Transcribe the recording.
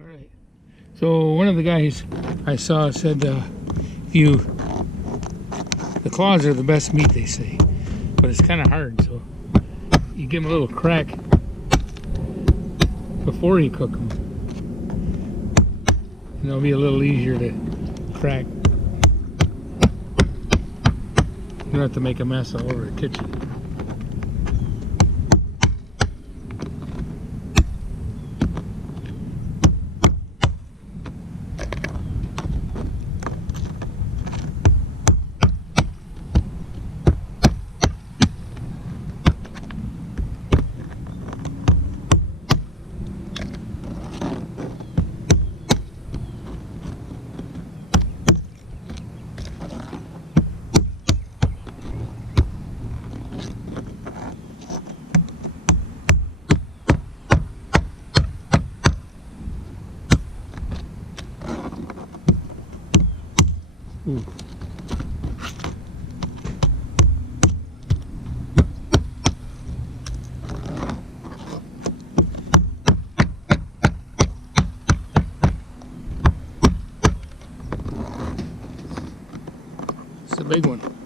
All right. So one of the guys I saw said the claws are the best meat, they say, but it's kind of hard. So you give them a little crack before you cook them, and it'll be a little easier to crack. You don't have to make a mess all over the kitchen. Ooh. It's a big one.